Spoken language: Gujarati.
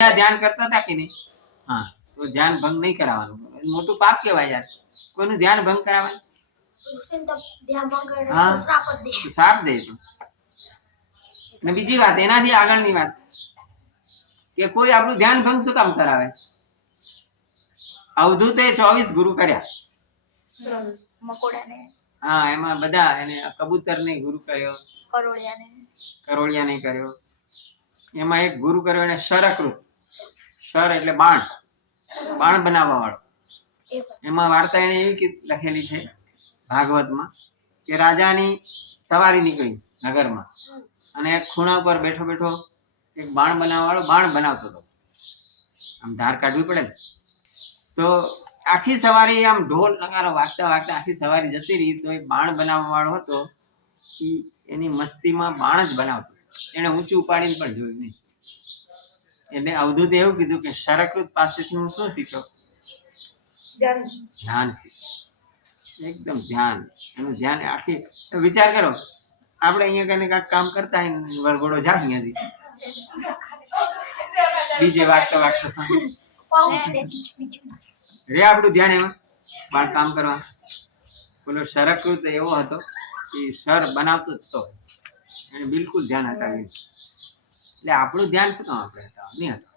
ધ્યાન કરતા હતા કે નહીં? હા, તો ધ્યાન ભંગ નહીં કરાવવાનું. મોટું પાપ કહેવાય યાર, કોઈનું ધ્યાન ભંગ કરાવવાનું. હા, શ્રાપ દે. ને બીજી વાત, એનાથી આગળની વાત કે કોઈ આપણું ધ્યાન ભંગ શું કામ કરાવે? અવધૂતે 24 ગુરુ કર્યા. હા, એમાં બધા એને કબૂતર ને ગુરુ કર્યો, કરોળિયા ને કર્યો. એમાં એક ગુરુ કર્યો એને શરકૃત. શર એટલે બાણ, બાણ બનાવવા વાળો. એમાં વાર્તા એને એવી લખેલી છે ભાગવતમાં કે રાજાની સવારી નીકળી નગરમાં અને એક ખૂણા પર બેઠો બેઠો એક બાણ બનાવવા વાળો બાણ બનાવતો હતો. આમ ધાર કાઢવી પડે ને, તો આખી સવારી આમ ઢોલ નગારા વાગતા વાગતા આખી સવારી જતી રહી. તો એ બાણ બનાવવા વાળો હતો, એની મસ્તીમાં બાણ જ બનાવતો. એને ઊંચું ઉપાડીને પણ જોયું નહીં. એટલે અવધૂતે એવું કીધું કે શરકૃત પાસેથી હું શું શીખ્યો? ધ્યાન શીખ્યો. એકદમ ધ્યાન. એનું ધ્યાન આખી વિચાર કરો, આપણે અહીંયા કને કાંઈક કામ કરતા હોય ને વરઘોડો જાય અહીંયાથી બીજે વાગતા વાગતા રે આપણું ધ્યાન એમાં બાળ કામ કરવા. બોલો શરકૃત એવો હતો કે શર બનાવતો જ તો એને બિલકુલ ધ્યાન હટાવ્યું. એટલે આપણું ધ્યાન શું કામ આપણે નહીં હતું.